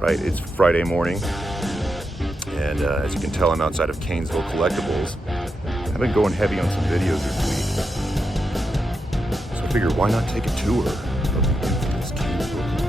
right? It's Friday morning, and as you can tell, I'm outside of Kanesville Kollectables. I've been going heavy on some videos this week, so I figured why not take a tour of the infamous Kanesville Kollectables.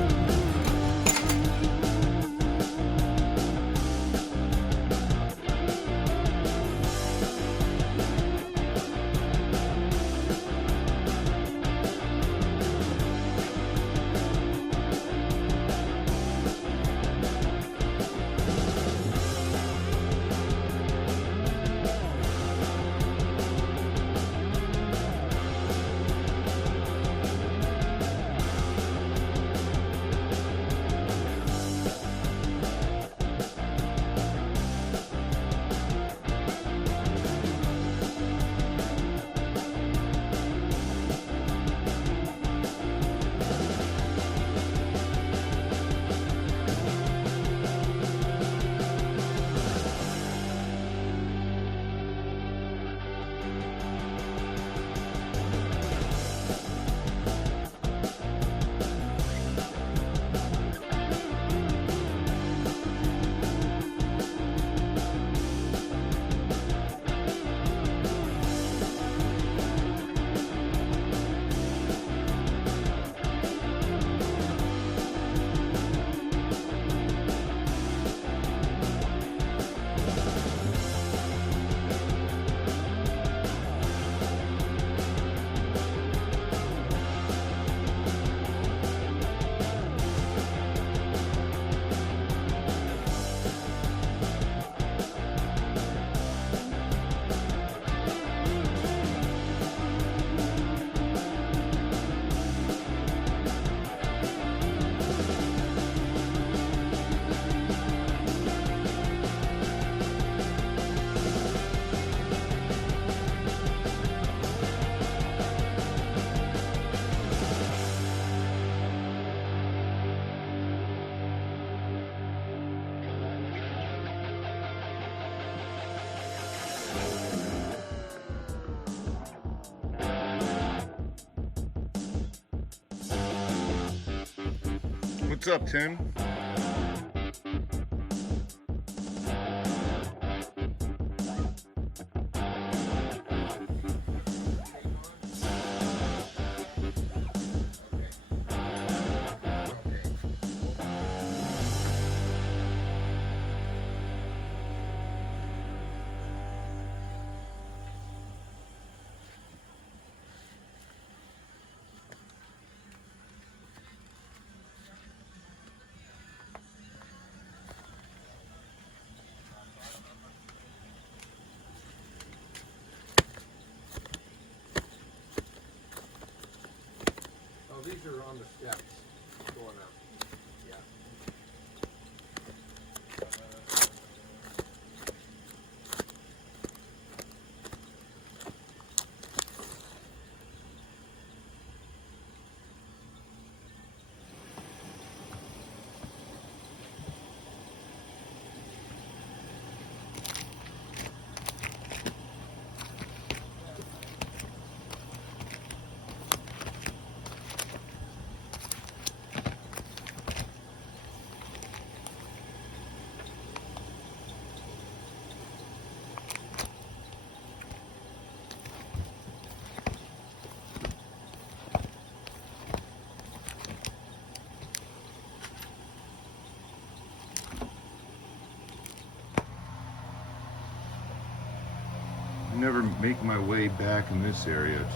What's up, Tim? These are on the steps going up. Yeah. I never make my way back in this area.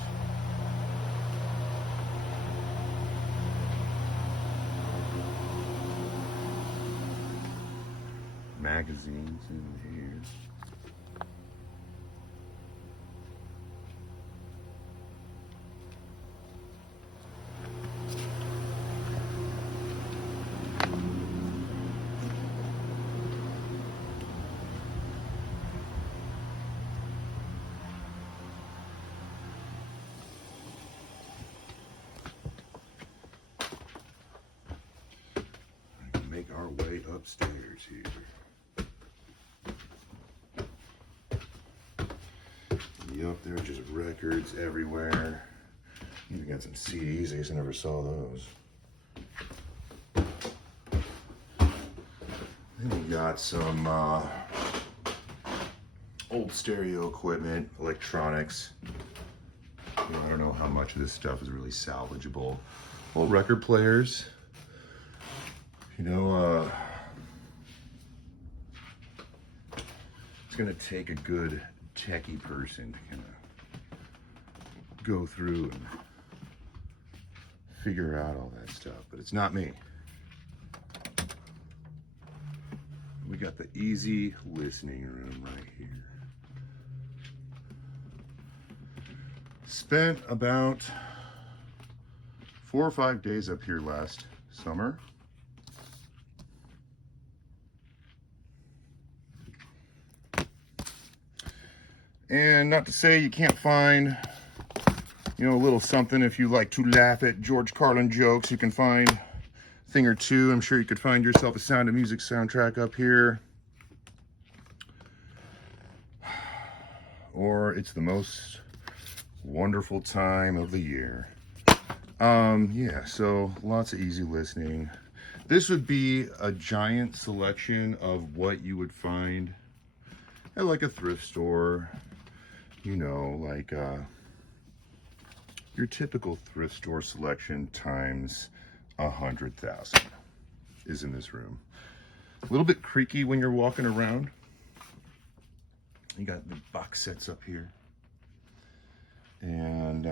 Magazines in here. Make our way upstairs here. Yup, there are just records everywhere. Even got some CDs, I guess I never saw those. We got some old stereo equipment, electronics. You know, I don't know how much of this stuff is really salvageable. Old record players. You know, it's gonna take a good techie person to kind of go through and figure out all that stuff, but it's not me. We got the easy listening room right here. Spent about 4 or 5 days up here last summer. And not to say you can't find, you know, a little something if you like to laugh at George Carlin jokes. You can find a thing or two. I'm sure you could find yourself a Sound of Music soundtrack up here. Or it's the most wonderful time of the year. Yeah, so lots of easy listening. This would be a giant selection of what you would find at like a thrift store. You know, like your typical thrift store selection times 100,000 is in this room. A little bit creaky when you're walking around. You got the box sets up here. And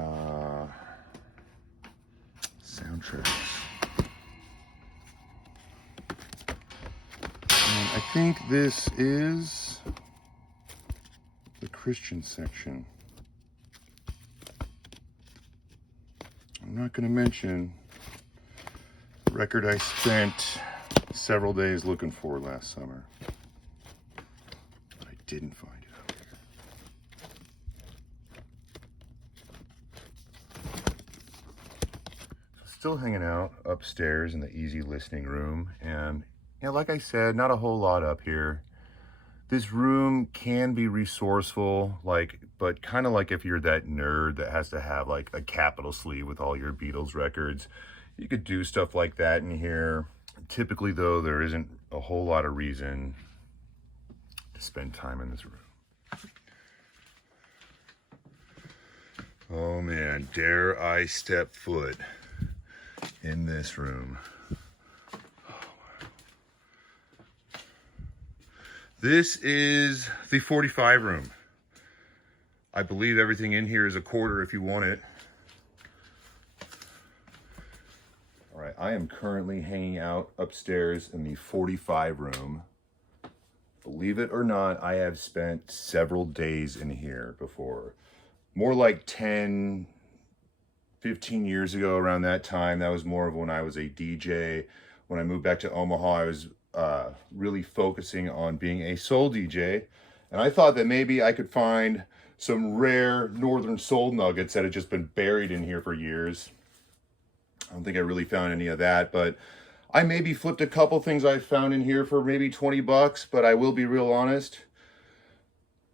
soundtracks. And I think this is the Christian section. I'm not going to mention the record I spent several days looking for last summer, but I didn't find it out here. So still hanging out upstairs in the easy listening room, and you know, like I said, not a whole lot up here. This room can be resourceful, but kind of like if you're that nerd that has to have like a capital sleeve with all your Beatles records, you could do stuff like that in here. Typically though, there isn't a whole lot of reason to spend time in this room. Oh man, dare I step foot in this room. This is the 45 room. I believe everything in here is a quarter if you want it. All right, I am currently hanging out upstairs in the 45 room. Believe it or not, I have spent several days in here before. More like 10, 15 years ago, around that time. That was more of when I was a DJ. When I moved back to Omaha, I was really focusing on being a soul DJ, and I thought that maybe I could find some rare northern soul nuggets that had just been buried in here for years. I don't think I really found any of that, but I maybe flipped a couple things I found in here for maybe 20 bucks, but I will be real honest.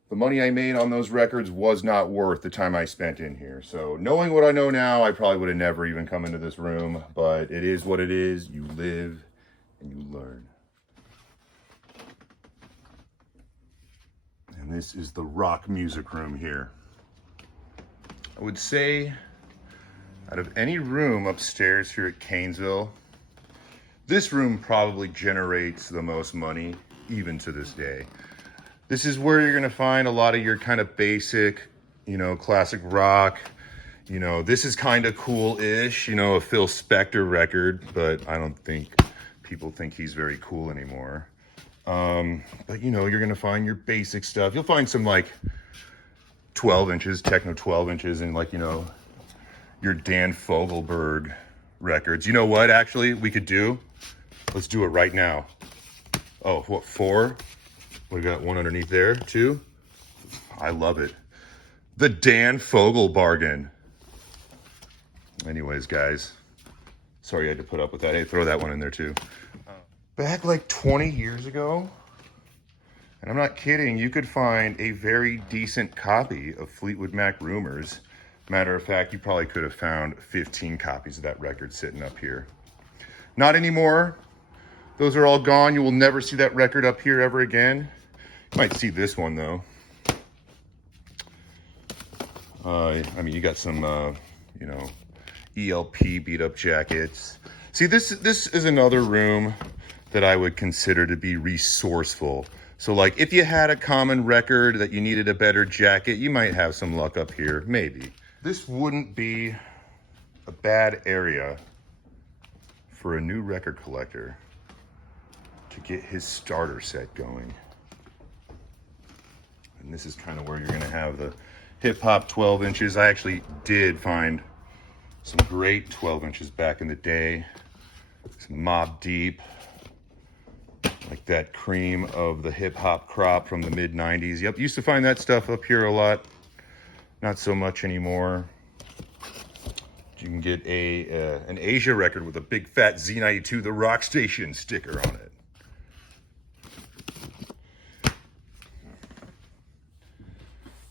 The money I made on those records was not worth the time I spent in here. So knowing what I know now, I probably would have never even come into this room, but it is what it is. You live and you learn. And this is the rock music room here. I would say out of any room upstairs here at Kanesville, this room probably generates the most money even to this day. This is where you're gonna find a lot of your kind of basic, you know, classic rock. You know, this is kind of cool-ish, you know, a Phil Spector record, but I don't think people think he's very cool anymore. But you know, you're gonna find your basic stuff. You'll find some like 12 inches, techno 12 inches, and like, you know, your Dan Fogelberg records. You know what, actually, we could do? Let's do it right now. Oh, what, 4? We got one underneath there, 2. I love it. The Dan Fogel bargain. Anyways, guys, sorry I had to put up with that. Hey, throw that one in there too. Back like 20 years ago, and I'm not kidding, you could find a very decent copy of Fleetwood Mac Rumors. Matter of fact, you probably could have found 15 copies of that record sitting up here. Not anymore. Those are all gone. You will never see that record up here ever again. You might see this one though. I mean, you got some, you know, ELP beat up jackets. See, this is another room that I would consider to be resourceful. So like if you had a common record that you needed a better jacket, you might have some luck up here, maybe. This wouldn't be a bad area for a new record collector to get his starter set going. And this is kind of where you're gonna have the hip hop 12 inches. I actually did find some great 12 inches back in the day. Some Mob Deep, like that cream of the hip hop crop from the mid 90s. Yep, used to find that stuff up here a lot. Not so much anymore. You can get an Asia record with a big fat Z92 The Rock Station sticker on it.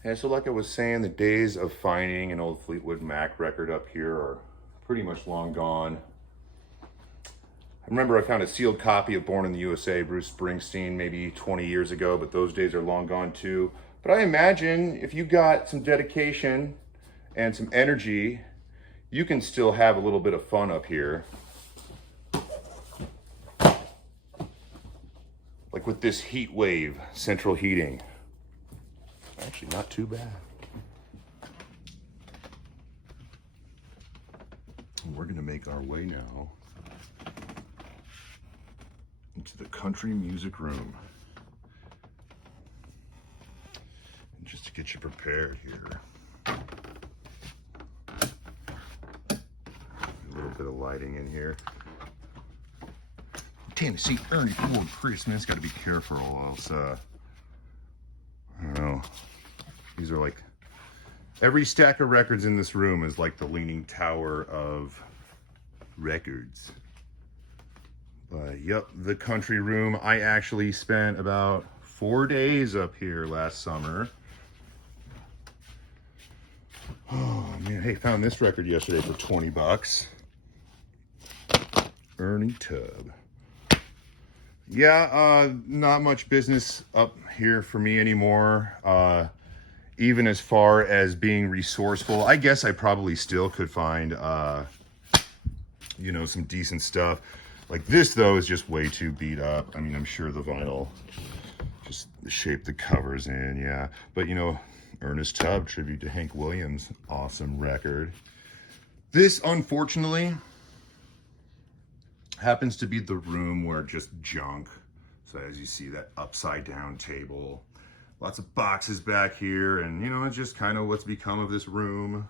And so like I was saying, the days of finding an old Fleetwood Mac record up here are pretty much long gone. I remember I found a sealed copy of Born in the USA, Bruce Springsteen, maybe 20 years ago, but those days are long gone too. But I imagine if you got some dedication and some energy, you can still have a little bit of fun up here. Like with this heat wave, central heating. Actually, not too bad. We're gonna make our way now into the country music room. And just to get you prepared here. A little bit of lighting in here. Tennessee Ernie Ford Christmas. Gotta be careful or else, I don't know. These are like, every stack of records in this room is like the Leaning Tower of records. But yep, the country room. I actually spent about 4 days up here last summer. Oh man, hey, found this record yesterday for 20 bucks. Ernie Tubb. Yeah, not much business up here for me anymore. Even as far as being resourceful, I guess I probably still could find, you know, some decent stuff. Like this though is just way too beat up. I mean, I'm sure the vinyl, just the shape the cover's in, yeah. But you know, Ernest Tubb, tribute to Hank Williams, awesome record. This, unfortunately, happens to be the room where just junk. So as you see, that upside down table, lots of boxes back here, and you know, it's just kind of what's become of this room.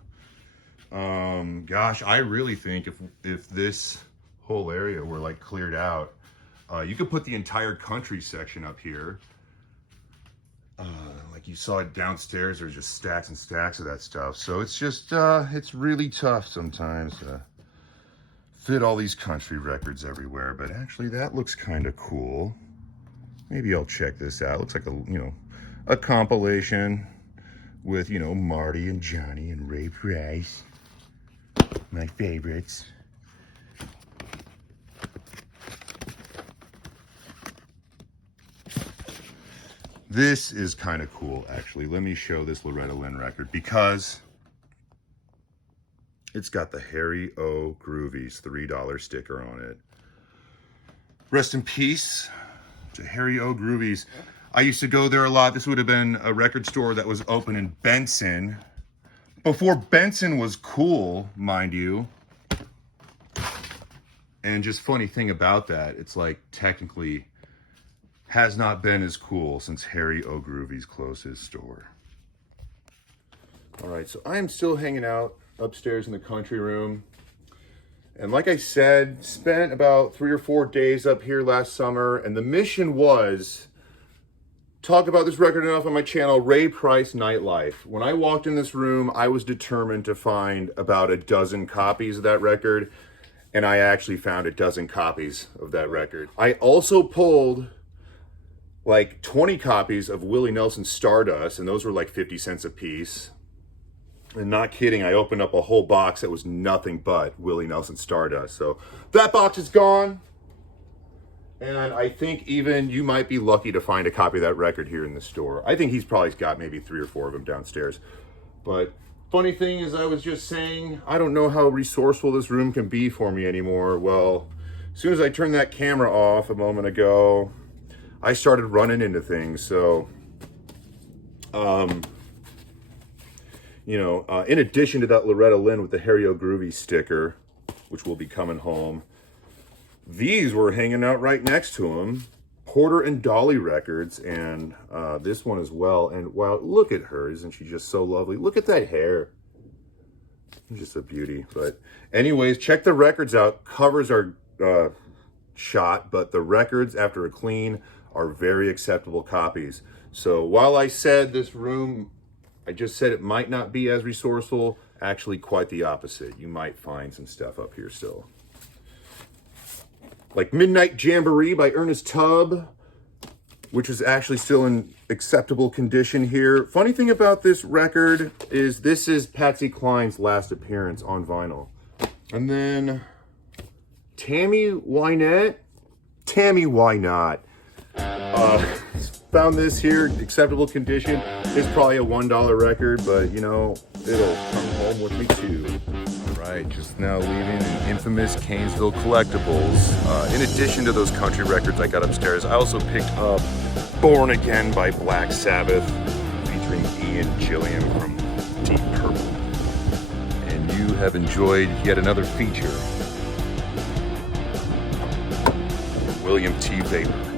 Gosh, I really think if this whole area were like cleared out, you could put the entire country section up here. Like you saw it downstairs, there's just stacks and stacks of that stuff. So it's just, it's really tough sometimes to fit all these country records everywhere. But actually that looks kind of cool. Maybe I'll check this out. Looks like a, you know, a compilation with, you know, Marty and Johnny and Ray Price, my favorites. This is kind of cool, actually. Let me show this Loretta Lynn record because it's got the Harry O. Groovies $3 sticker on it. Rest in peace to Harry O. Groovies. I used to go there a lot. This would have been a record store that was open in Benson. Before Benson was cool, mind you. And just funny thing about that, it's like technically has not been as cool since Harry O. Groovies closed his store. All right, so I am still hanging out upstairs in the country room. And like I said, spent about 3 or 4 days up here last summer, and the mission was talk about this record enough on my channel, Ray Price Nightlife. When I walked in this room, I was determined to find about a dozen copies of that record, and I actually found a dozen copies of that record. I also pulled like 20 copies of Willie Nelson's Stardust, and those were like 50 cents a piece. And not kidding, I opened up a whole box that was nothing but Willie Nelson Stardust. So that box is gone. And I think even you might be lucky to find a copy of that record here in the store. I think he's probably got maybe 3 or 4 of them downstairs. But funny thing is, I was just saying, I don't know how resourceful this room can be for me anymore. Well, as soon as I turned that camera off a moment ago, I started running into things. So, in addition to that Loretta Lynn with the Harry O. Groovy sticker, which will be coming home, these were hanging out right next to them. Porter and Dolly records, and this one as well. And wow, look at her. Isn't she just so lovely? Look at that hair. Just a beauty. But anyways, check the records out. Covers are shot, but the records, after a clean, are very acceptable copies. So while I said this room, I just said it might not be as resourceful, actually quite the opposite. You might find some stuff up here still. Like Midnight Jamboree by Ernest Tubb, which is actually still in acceptable condition here. Funny thing about this record is this is Patsy Cline's last appearance on vinyl. And then Tammy Wynette. Tammy, why not? Found this here, acceptable condition. It's probably a $1 record, but you know, it'll come home with me too. Right, just now leaving an infamous Kanesville Kollectables. In addition to those country records I got upstairs, I also picked up Born Again by Black Sabbath, featuring Ian Gilliam from Deep Purple. And you have enjoyed yet another feature, William T. Vapor.